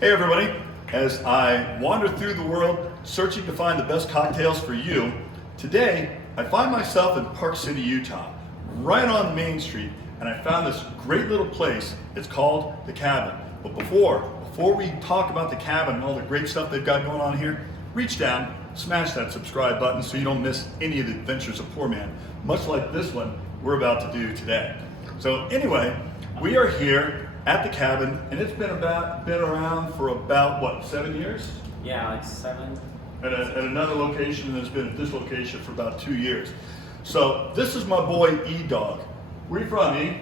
Hey everybody, as I wander through the world searching to find the best cocktails for you, today I find myself in Park City, Utah, right on Main Street, and I found this great little place. It's called The Cabin. But before we talk about The Cabin and all the great stuff they've got going on here, reach down, smash that subscribe button so you don't miss any of the adventures of PourMan, much like this one we're about to do today. So anyway, we are here at The Cabin, and it's been around for about, what, 7 years? Yeah, like 7. At another location, and it's been at this location for about 2 years. So this is my boy E-Dog. Where you from, E?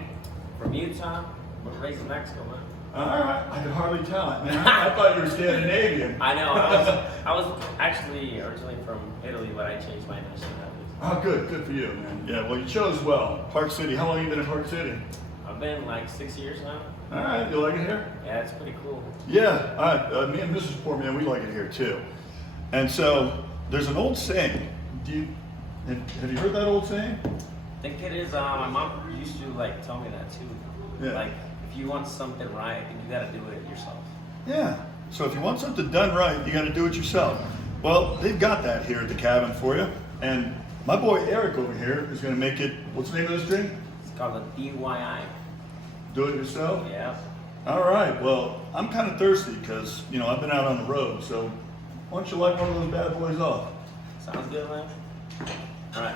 From Utah, but raised in Mexico, man. All right, I could hardly tell it, man. I thought you were Scandinavian. I know, I was actually originally from Italy, but I changed my nationality. Oh, good for you, man. Yeah, well, you chose well. Park City, how long have you been in Park City? I've been like 6 years now. All right, you like it here? Yeah, it's pretty cool. Yeah, me and Mrs. PourMan, we like it here too. And so, there's an old saying. Have you heard that old saying? I think it is, my mom used to like tell me that too. Yeah. Like, if you want something right, you gotta do it yourself. Yeah, so if you want something done right, you gotta do it yourself. Well, they've got that here at The Cabin for you. And my boy Eric over here is gonna make it, what's the name of this drink? It's called a DIY. Do it yourself? Yeah. All right, well, I'm kind of thirsty because, you know, I've been out on the road, so why don't you light one of those bad boys off? Sounds good, man. All right.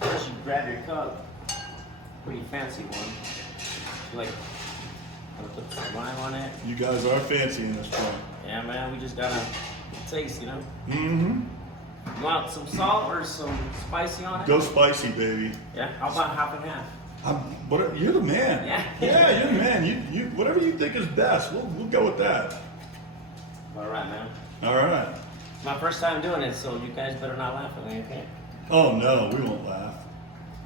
First, you grab your cup. Pretty fancy one. Like, I'm gonna put some lime on it. You guys are fancy in this joint. Yeah, man, we just gotta taste, you know? Mm-hmm. You want some salt or some spicy on it? Go spicy, baby. Yeah, how about half and half? You're the man. Yeah. Yeah, you're the man. You whatever you think is best, we'll go with that. All right, man. All right. It's my first time doing it, so you guys better not laugh at me, okay? Oh no, we won't laugh.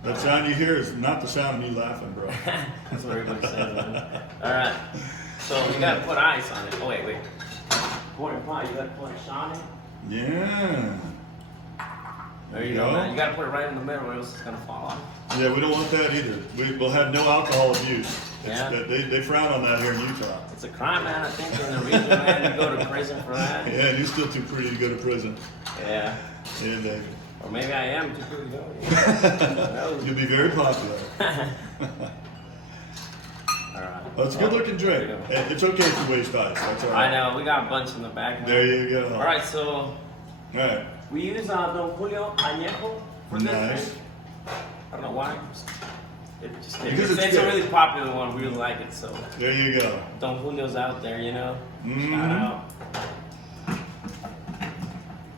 That sound you hear is not the sound of me laughing, bro. That's what everybody says, man. All right. So you gotta put ice on it. Oh wait. Quarter pot. You gotta put a shot in. Yeah. There you go, man. You gotta put it right in the middle, or else it's gonna fall off. Yeah, we don't want that either. We'll have no alcohol abuse. Yeah. They frown on that here in Utah. It's a crime, man. I think in the region, man, you go to prison for that. Yeah, and you're still too pretty to go to prison. Yeah. Yeah, David. Or maybe I am too pretty to go. You'll be very popular. All right. Well, it's a good looking drink. It's okay if you waste ice. That's all right. I know. We got a bunch in the back. Man. There you go. All right, so All right. we use Don Julio Añejo for this Nice. drink. I don't know why. Because It's a really popular one. We really like it, so. There you go. Don Julio's out there, you know. Mhm. Shout out.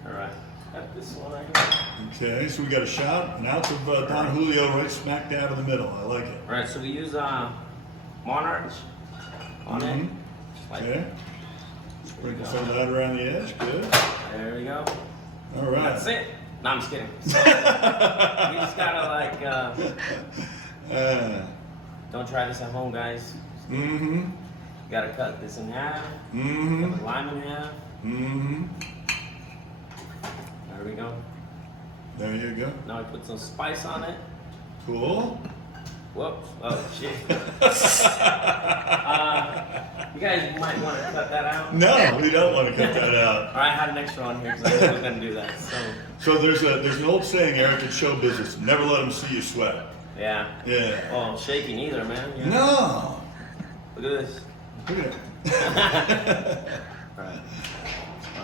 All right, got this one right here. Okay, so we got a shot, an ounce of Don Julio right smack dab in the middle. I like it. All right, so we use MONARCH on it. Just like Okay. Sprinkle some of that around the edge. Good. There we go. All right. That's it. No, I'm just kidding. So, we just gotta like, don't try this at home, guys. Mm-hmm. You gotta cut this in half. Mm-hmm. Cut the lime in half. Mm-hmm. There we go. There you go. Now we put some spice on it. Cool. Whoops. Oh, shit. You guys might want to cut that out. No, we don't want to cut that out. All right, I had an extra on here because I was going to do that. So there's an old saying, Eric, in show business: never let them see you sweat. Yeah. Yeah. Oh, shaking either, man. You know? No. Look at this. Look at it. All right.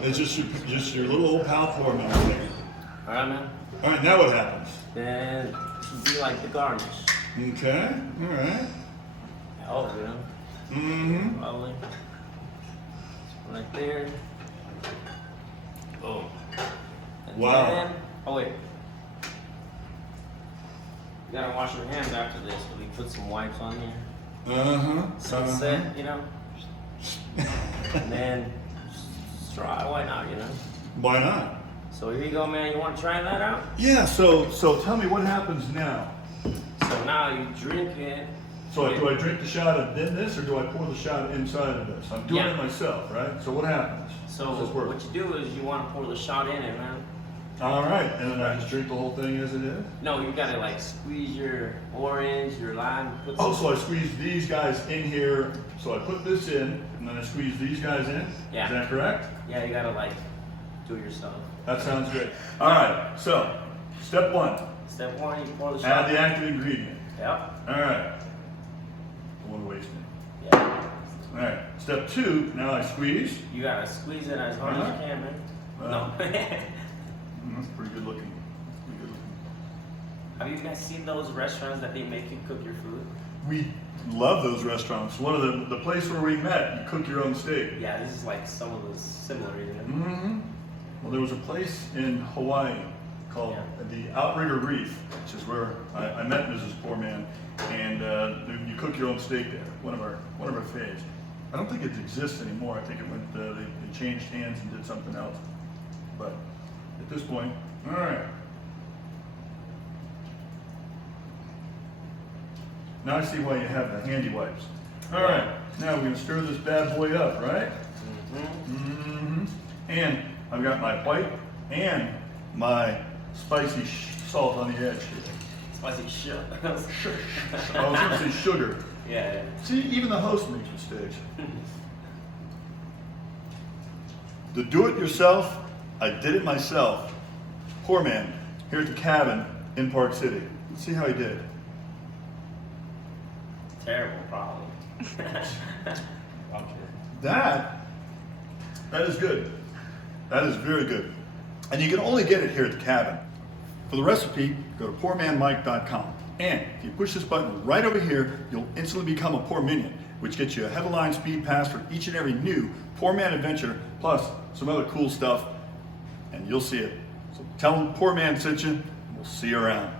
It's just your little old pal PourMan thing. All right, man. All right, now what happens? Then this would be like the garnish. Okay. All right. Oh, you know. Mm-hmm. Probably. Right there. Boom. And Wow. Then, oh wait. You gotta wash your hands after this. So we put some wipes on here. Uh-huh. Sunset, you know. And then straw. Why not? You know. Why not? So here you go, man. You want to try that out? Yeah. So tell me what happens now. So now you drink it. So do I drink the shot and then this, or do I pour the shot inside of this? I'm doing Yeah. it myself, right? So what happens? So How does this work? what you do is you want to pour the shot in it, man. All right, and then I just drink the whole thing as it is? No, you gotta like squeeze your orange, your lime. Put Oh, some- so I squeeze these guys in here. So I put this in, and then I squeeze these guys in? Yeah. Is that correct? Yeah, you gotta like do it yourself. That sounds great. All right, so step one, Step one, you pour the shot. add the active ingredient. Yep. All right. Don't want to waste it. Yeah. All right, step two, now I squeeze. You gotta squeeze it as hard as you can, man. No. That's pretty good looking. Pretty good looking. Have you guys seen those restaurants that they make you cook your food? We love those restaurants. One of the place where we met, you cook your own steak. Yeah, this is like some of the similar, you know? Mm-hmm. Well, there was a place in Hawaii called the Outrigger Reef, which is where I met Mrs. PourMan, and you cook your own steak there. One of our faves. I don't think it exists anymore. I think it went they changed hands and did something else. But at this point, all right. Now I see why you have the handy wipes. All right. Now we're gonna stir this bad boy up, right? Mm-hmm. And I've got my white and my spicy salt on the edge here. Spicy shit. I was gonna say sugar. Yeah. See, even the host makes mistakes. The do-it-yourself, I did it myself. PourMan, here at the cabin in Park City. Let's see how he did. Terrible, probably. That is good. That is very good. And you can only get it here at the cabin. For the recipe, go to PourManMike.com. And if you push this button right over here, you'll instantly become a Pour Minion, which gets you a headline speed pass for each and every new PourMan adventure, plus some other cool stuff, and you'll see it. So tell them PourMan sent you, and we'll see you around.